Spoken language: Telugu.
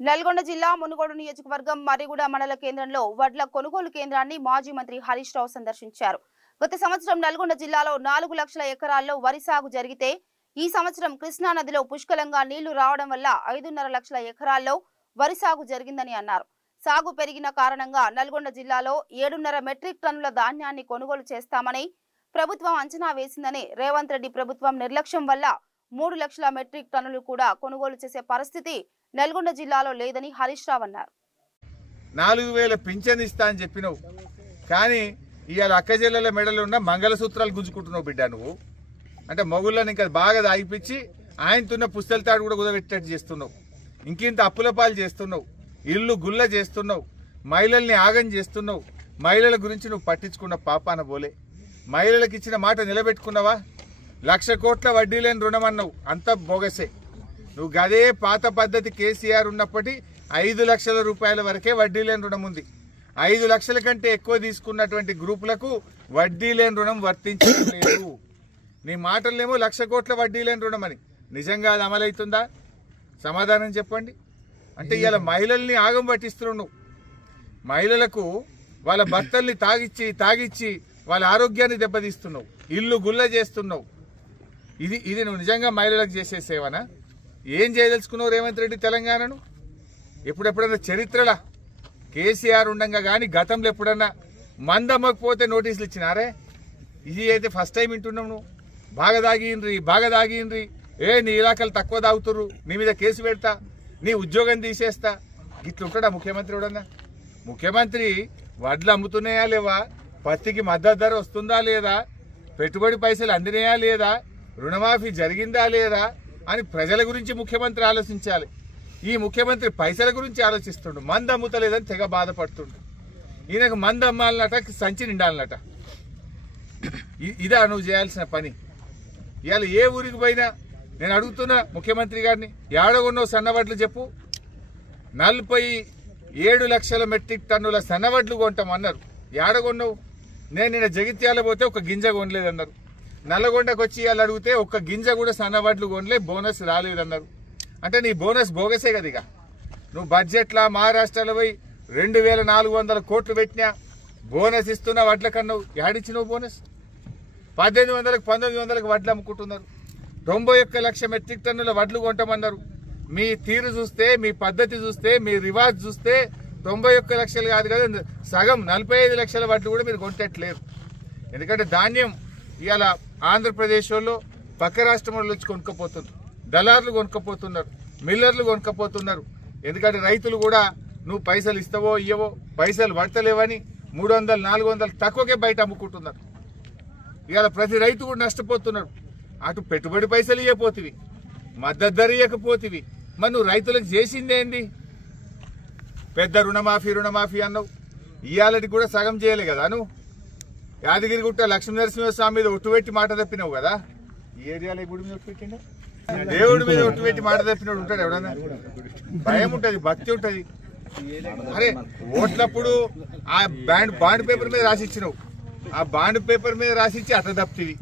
నల్గొండ జిల్లా మునుగోడు నియోజకవర్గం మరిగూడ మండల కేంద్రంలో వడ్ల కొనుగోలు కేంద్రాన్ని మాజీ మంత్రి హరీష్ రావు సందర్శించారు. గత సంవత్సరం నల్గొండ జిల్లాలో 4 లక్షల ఎకరాల్లో వరి సాగు జరిగితే ఈ సంవత్సరం కృష్ణా నదిలో పుష్కలంగా నీళ్లు రావడం వల్ల 5.5 లక్షల ఎకరాల్లో వరి సాగు జరిగిందని అన్నారు. సాగు పెరిగిన కారణంగా నల్గొండ జిల్లాలో 7.5 మెట్రిక్ టన్నుల ధాన్యాన్ని కొనుగోలు చేస్తామని ప్రభుత్వం అంచనా వేసిందని, రేవంత్ రెడ్డి ప్రభుత్వం నిర్లక్ష్యం వల్ల 3 లక్షల మెట్రిక్ టన్నులు కూడా కొనుగోలు చేసే పరిస్థితి నల్గొండ జిల్లాలో లేదని హరీష్ రావు అన్నారు. 4000 పింఛన్ ఇస్తా అని చెప్పినావు, కానీ ఇవాళ అక్క జిల్లాల మెడలు ఉన్న మంగళసూత్రాలు గుంజుకుంటున్నావు బిడ్డ. నువ్వు అంటే మొగుళ్ళని ఇంకా బాగా దాగిపించి ఆయనతున్న పుస్తల తాడు కూడా కుదబెట్టేట్టు చేస్తున్నావు. ఇంకింత అప్పుల పాలు చేస్తున్నావు, ఇల్లు గుల్ల చేస్తున్నావు, మహిళల్ని ఆగం చేస్తున్నావు. మహిళల గురించి నువ్వు పట్టించుకున్న పాపాన పోలే. మహిళలకు ఇచ్చిన మాట నిలబెట్టుకున్నావా? 1,00,000 కోట్ల వడ్డీ లేని రుణం అన్నావు, అంత బోగసే. నువ్వు గదే పాత పద్ధతి కేసీఆర్ ఉన్నప్పటి 5 లక్షల రూపాయల వరకే వడ్డీ లేని రుణం ఉంది. 5 లక్షల కంటే ఎక్కువ తీసుకున్నటువంటి గ్రూపులకు వడ్డీ లేని రుణం వర్తించలేదు. నీ మాటలేమో 1,00,000 కోట్ల వడ్డీ లేని రుణం అని. నిజంగా అది అమలవుతుందా? సమాధానం చెప్పండి. అంటే ఇవాళ మహిళల్ని ఆగం పట్టిస్తున్నావు నువ్వు. మహిళలకు వాళ్ళ భర్తల్ని తాగిచ్చి వాళ్ళ ఆరోగ్యాన్ని దెబ్బతీస్తున్నావు, ఇల్లు గుల్ల చేస్తున్నావు. ఇది నువ్వు నిజంగా మహిళలకు చేసే సేవనా? ఏం చేయదలుచుకున్నావు రేవంత్ రెడ్డి తెలంగాణను? ఎప్పుడెప్పుడన్నా చరిత్రలా కేసీఆర్ ఉండగా కానీ గతంలో ఎప్పుడన్నా మందమ్మకపోతే నోటీసులు ఇచ్చినారే? ఇది అయితే ఫస్ట్ టైం వింటున్నావు నువ్వు. బాగా దాగిన్రి, నీ ఇలాకలు తక్కువ తాగుతుర్రు, నీ మీద కేసు పెడతా, నీ ఉద్యోగం తీసేస్తా. ఇట్లుంటాడా ముఖ్యమంత్రి? ఎవడన్నా ముఖ్యమంత్రి వడ్లు అమ్ముతున్నాయా లేవా, పత్తికి మద్దతు ధర వస్తుందా లేదా, పెట్టుబడి పైసలు అందినాయా లేదా, రుణమాఫీ జరిగిందా లేదా అని ప్రజల గురించి ముఖ్యమంత్రి ఆలోచించాలి. ఈ ముఖ్యమంత్రి పైసల గురించి ఆలోచిస్తుండు. మందు అమ్ముతలేదని తెగ బాధపడుతుండు. ఈయనకు మందు అమ్మాలన్నట, సంచి నిండాలన్నట. ఇదా నువ్వు చేయాల్సిన పని? ఇవాళ ఏ ఊరికి పోయినా నేను అడుగుతున్నా ముఖ్యమంత్రి గారిని, ఏడగొన్నావు సన్నవడ్లు చెప్పు. 47 లక్షల మెట్రిక్ టన్నుల సన్నవడ్లు కొంటామన్నారు. ఏడగొన్నావు? నేను నిన్న జగిత్యాల పోతే ఒక గింజ కొనలేదన్నారు. నల్లగొండకు వచ్చి ఇవాళ అడిగితే ఒక్క గింజ కూడా సన్నవడ్లు కొనలే, బోనస్ రాలేదన్నారు. అంటే నీ బోనస్ బోగసే కదా. ఇక నువ్వు బడ్జెట్లా మహారాష్ట్రలో పోయి 2,400 కోట్లు పెట్టినా బోనస్ ఇస్తున్నా వడ్ల కన్నావు. ఏడిచ్చినావు బోనస్? 1800కు 1900కు వడ్లు అమ్ముకుంటున్నారు. 91 లక్ష మెట్రిక్ టన్నుల వడ్లు కొంటామన్నారు. మీ తీరు చూస్తే, మీ పద్ధతి చూస్తే, మీ రివాజ్ చూస్తే 91 లక్షలు కాదు కదా, సగం 45 లక్షల వడ్లు కూడా మీరు కొంటట్లేరు. ఎందుకంటే ధాన్యం ఇవాళ ఆంధ్రప్రదేశ్ వాళ్ళు పక్క రాష్ట్రం వాళ్ళు వచ్చి కొనుక్కపోతున్నారు, దళారులు కొనుక్కపోతున్నారు, మిల్లర్లు కొనుక్కపోతున్నారు. ఎందుకంటే రైతులు కూడా నువ్వు పైసలు ఇస్తావో ఇయ్యవో, పైసలు పడతలేవని 300, 400 తక్కువకే బయట అమ్ముకుంటున్నారు. ఇవాళ ప్రతి రైతు కూడా నష్టపోతున్నాడు. అటు పెట్టుబడి పైసలు ఇవ్వపోతివి, మద్దతు ధర ఇవ్వకపోతివి, మరి నువ్వు రైతులకు చేసిందేంది? పెద్ద రుణమాఫీ అన్నావు. ఇవాళకి కూడా సగం చేయలే కదా నువ్వు. యాదగిరిగుట్ట లక్ష్మీనరసింహస్వామి మీద ఒట్టు పెట్టి మాట తప్పినావు కదా. ఈ ఏరియాలో గుడి మీద ఒట్టు పెట్టిండా? దేవుడి మీద ఒట్టు పెట్టి మాట తప్పినోడు ఉంటాడు ఎవడన్నా? భయం ఉంటది, భక్తి ఉంటది. అరే ఓట్లప్పుడు ఆ బాండ్ పేపర్ మీద రాసిచ్చినావు, ఆ బాండ్ పేపర్ మీద రాసిచ్చి అట్లా తప్పివి.